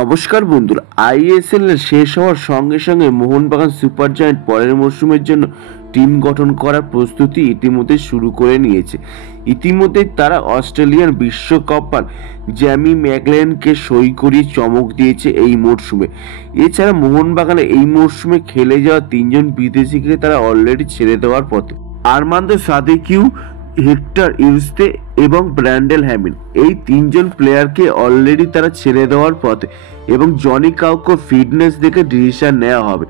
নমস্কার বন্ধুরা, আইএসএল এর শেষ হওয়ার সঙ্গে সঙ্গে মোহনবাগান সুপার জায়ান্ট পরের মরশুমের জন্য টিম গঠন করার প্রস্তুতি ইতিমধ্যে শুরু করে নিয়েছে। ইতিমধ্যে তারা অস্ট্রেলিয়ান বিশ্বকাপার জ্যামি ম্যাকলেনকে সই করিয়ে চমক দিয়েছে এই মরশুমে। এছাড়া মোহনবাগানে এই মরশুমে খেলে যাওয়া তিনজন বিদেশিকে তারা অলরেডি ছেড়ে দেওয়ার পথে। আরমান্দো সাদিকিউ, হেক্টর ইউস্তে এবং ব্র্যান্ডেল হ্যামিল, এই তিনজন প্লেয়ারকে অলরেডি তারা ছেড়ে দেওয়ার পথে এবং জনি কাউকে ফিটনেস দেখে ডিসিশন নেওয়া হবে,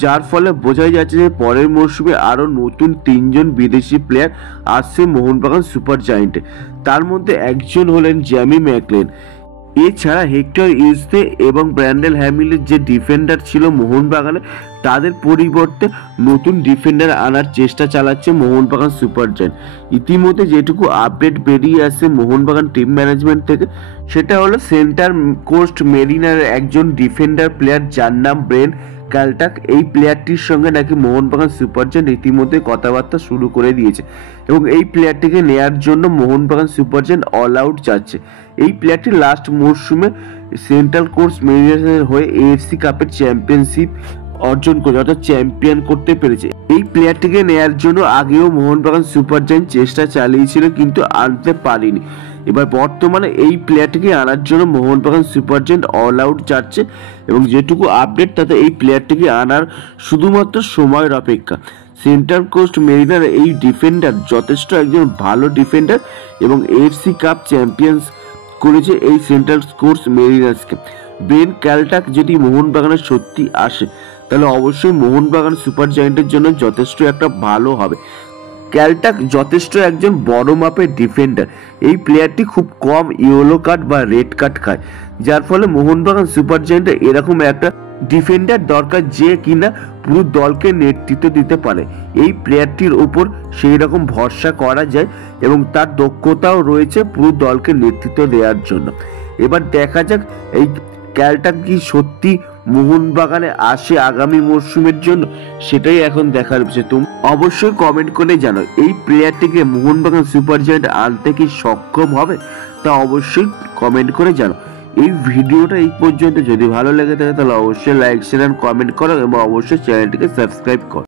যার ফলে বোঝাই যাচ্ছে যে পরের মরশুমে আরও নতুন তিনজন বিদেশি প্লেয়ার আসছে মোহনবাগান সুপার জায়ান্টে। তার মধ্যে একজন হলেন জ্যামি ম্যাকলেন। এছাড়া হেক্টর ইউস্তে এবং ব্র্যান্ডেল হ্যামিলের যে ডিফেন্ডার ছিল মোহনবাগানে, তাদের পরিবর্তে নতুন ডিফেন্ডার আনার চেষ্টা চালাচ্ছে মোহনবাগান সুপার জায়ান্ট। ইতিমধ্যে যেটুকু আপডেট বেরিয়ে আসছে মোহনবাগান টিম ম্যানেজমেন্ট থেকে, সেটা হলো সেন্টার কোস্ট মেরিনার একজন ডিফেন্ডার প্লেয়ার যার নাম ব্রেন ক্যালটাক। এই প্লেয়ারটির সঙ্গে নাকি মোহনবাগান সুপার জায়ান্ট ইতিমধ্যে কথাবার্তা শুরু করে দিয়েছে এবং এই প্লেয়ারটিকে নেয়ার জন্য Mohun Bagan super giant all out যাচ্ছে। এই প্লেয়ারটি লাস্ট মরশুমে সেন্ট্রাল কোস্ট মেরিনার্সের হয়ে এএফসি কাপের চ্যাম্পিয়নশিপ অর্জন করে, অর্থাৎ চ্যাম্পিয়ন করতে পেরেছে। এই প্লেয়ারটিকে নেয়ার জন্য আগেও মোহনবাগান সুপার জায়ান্ট চেষ্টা চালিয়েছিল কিন্তু আনতে পারেনি। এবার বর্তমানে এই প্লেয়ারটিকে আনার জন্য Mohun Bagan super giant all out যাচ্ছে এবং যেটুকু আপডেট তাতে এই প্লেয়ারটিকে আনার শুধুমাত্র সময়ের অপেক্ষা। সেন্ট্রাল কোস্ট মেরিনার এই ডিফেন্ডার যথেষ্ট একজন ভালো ডিফেন্ডার এবং এএফসি কাপ চ্যাম্পিয়ন্স করেছে এই সেন্ট্রাল কোস্ট মেরিনার্সকে। ব্রেন ক্যালটাক যদি মোহনবাগানে সত্যি আসে তাহলে অবশ্যই মোহনবাগান সুপার জায়ান্টের জন্য যথেষ্ট একটা ভালো হবে। ক্যালটাক যথেষ্ট একজন বড় মাপের ডিফেন্ডার। এই প্লেয়ারটি খুব কম ইয়েলো কার্ড বা রেড কার্ড খায়, যার ফলে মোহনবাগান সুপার জায়ান্টে এরকম একটা ডিফেন্ডার দরকার যে কিনা পুরো দলকে নেতৃত্ব দিতে পারে। এই প্লেয়ারটির ওপর সেই রকম ভরসা করা যায় এবং তার দক্ষতাও রয়েছে পুরো দলকে নেতৃত্ব দেওয়ার জন্য। এবার দেখা যাক এই ক্যালটাক কি সত্যি মোহনবাগানে আসে আগামী মরশুমের জন্য, সেটাই এখন দেখার বিষয়। তুমি অবশ্যই কমেন্ট করে জানো এই প্লেয়ারটিকে মোহনবাগান সুপার জায়ান্ট আনতে কি সক্ষম হবে, তা অবশ্যই কমেন্ট করে জানো। এই ভিডিওটা এই পর্যন্ত যদি ভালো লেগে থাকে তাহলে অবশ্যই লাইক শেয়ার এন্ড কমেন্ট করো এবং অবশ্যই চ্যানেলটিকে সাবস্ক্রাইব করো।